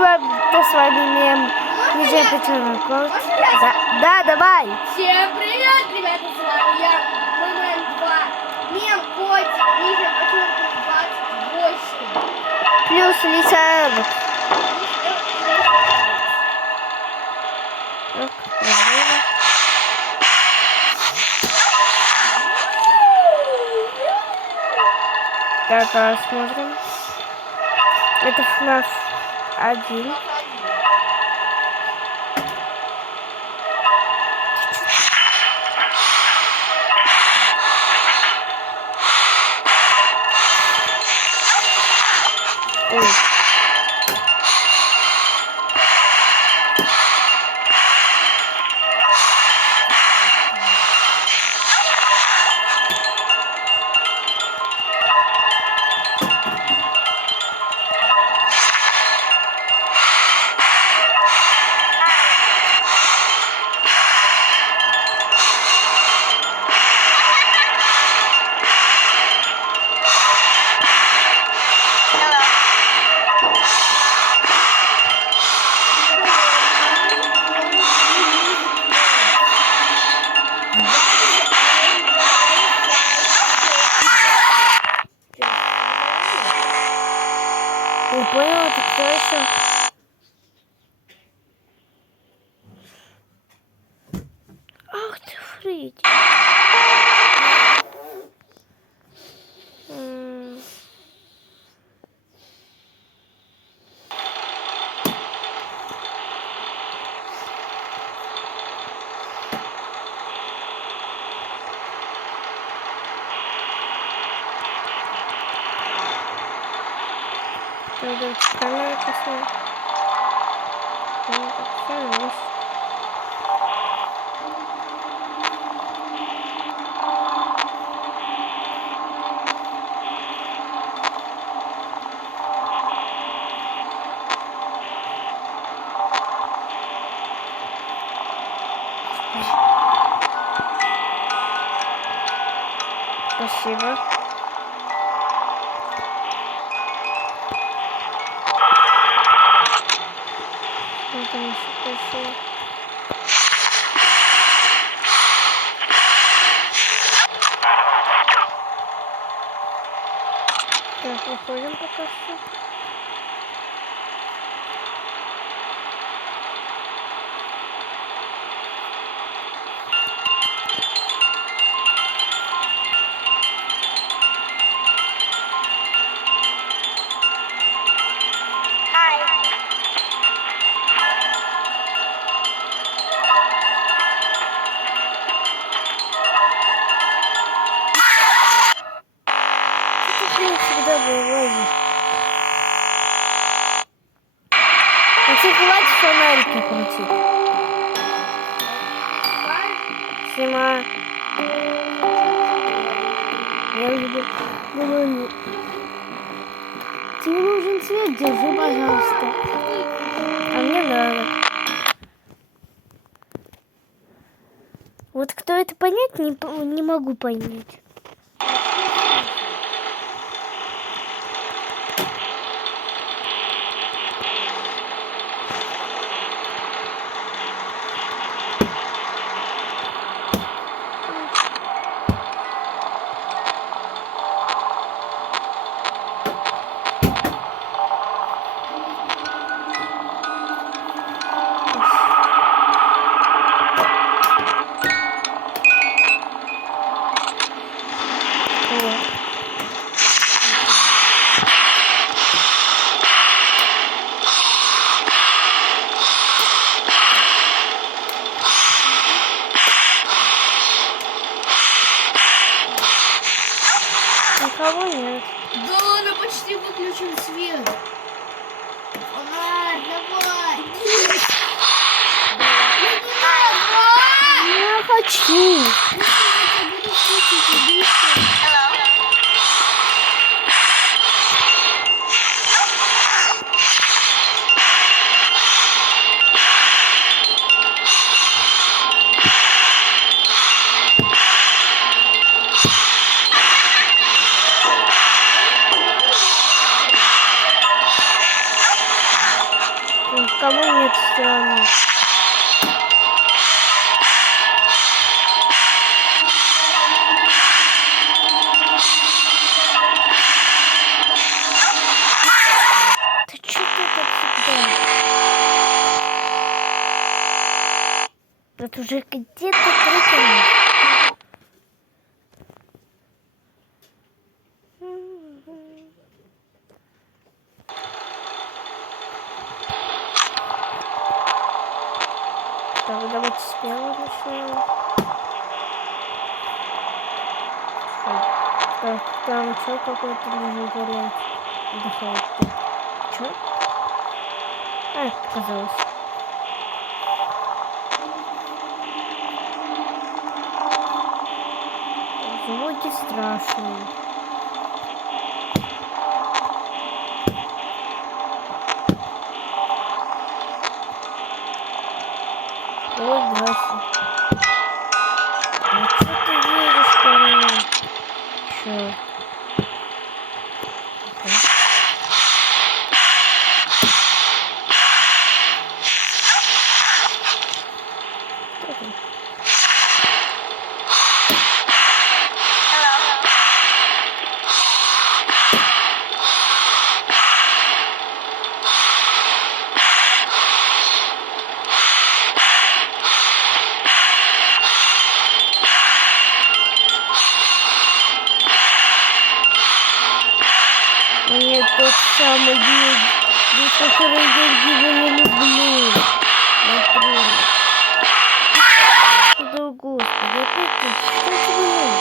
ребята, с вами Мем. Нельзя печенок. Да, давай. Всем привет, ребята, с вами я, Мэн 2. Мем, котик, ниже почему 28. Плюс Лиса. Так, смотрим. Это FNAF 1. Ой. Не понял, это кто еще? Ах ты, Фредди. Надо камеру посмотреть. Спасибо. Так, выходим пока что. Всегда вылазит. А тебе хватит фонарики крутить? Сима. Я люблю. Тебе нужен цвет, держи, пожалуйста. А мне надо. Вот кто это понять, не могу понять. Никого нет. Да ладно, почти выключил свет. Фонарь, давай. Я хочу. никого нет странно. Ты чё ты так всегда? Это уже где-то прикольно. Так, давайте сперва начнем. Так, там что какой-то нужно гулять. Отдыхает. Чё? А, показалось. Звуки страшные. Ой, здрасте. А что ты едешь ко мне? Чё? Мне тот самый день, который я его не люблю. Да, Господи, опять что тебе нужно?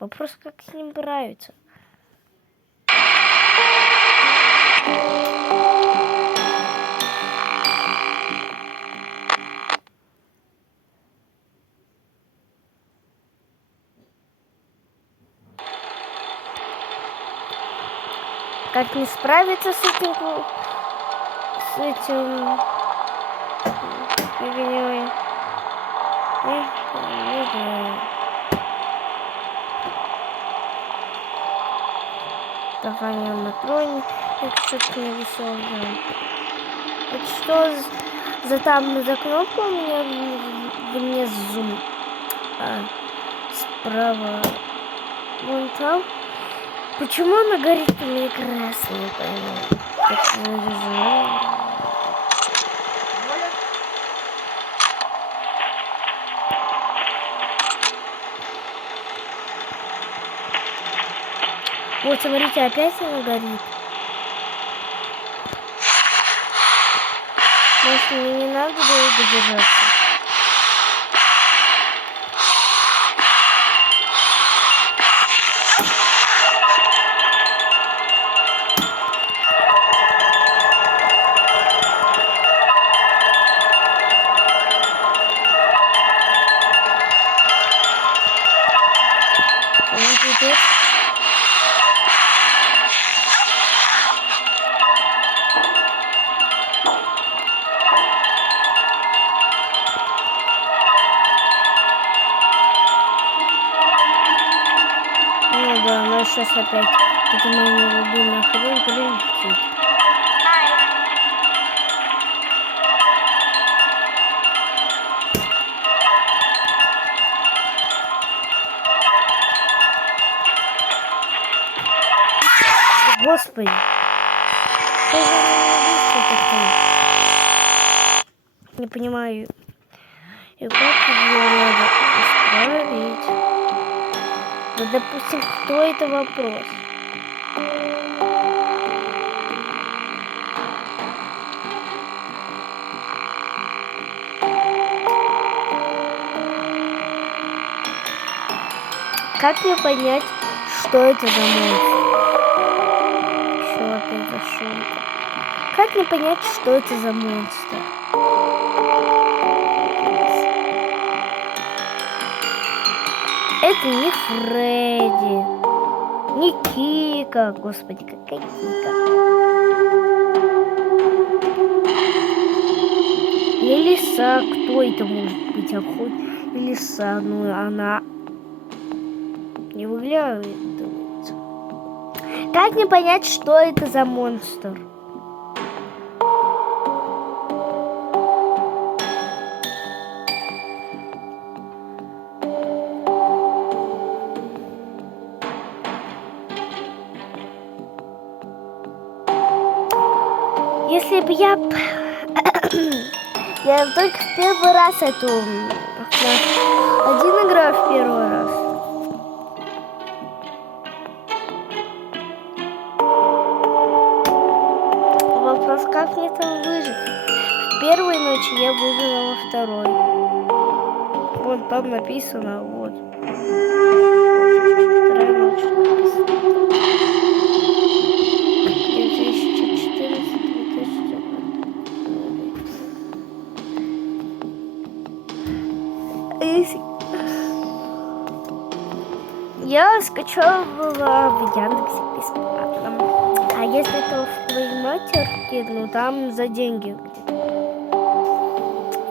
Вопрос, как с ним справиться. Как не справиться с этим фигнёй? Не знаю. Дыхание на троне, это что-то не веселое. Это что за там за кнопка у меня внизу? Справа. Вон там. Почему она горит у меня красной? Не пойму. Так заряжаю. Вот, смотрите, опять она горит. Может, мне не надо долго держаться? Ну да, но сейчас опять это моя нелюбимая хрень прилетит. Господи. Что же она не понимаю. И как ее надо исправить? Ну, допустим, кто это вопрос? Как мне понять, что это за монстр? Что это за шумка? Как мне понять, что это за монстр? Это не Фредди, не Кика. Господи, какая Кика? Не лиса. Кто это может быть? Охотник? Лиса. Ну, она не выглядывается. Как мне понять, что это за монстр? Если бы я... Я только в первый раз эту... Один играю в первый раз. Вопрос, как мне там выжить? В первой ночи я выжила во второй. Вот там написано, вот. Вторая ночь написано. 2014. Я скачала в Яндексе бесплатно. А если это в плейматерке, ну там за деньги где-то.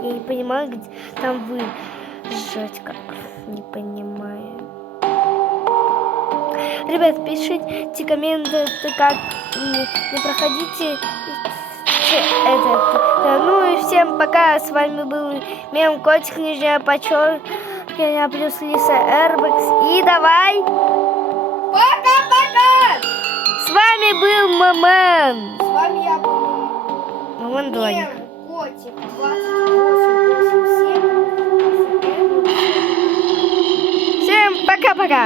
Я не понимаю, где там выжать как. Не понимаю. Ребят, пишите комменты, как не проходите этот. Ну и всем пока. С вами был Мем Котик, нижнее подчеркивание, плюс Лиса Эрбекс. И давай! Пока-пока! С вами был Момент. С вами я был Момент Дворик. Котик 2887. Всем пока-пока.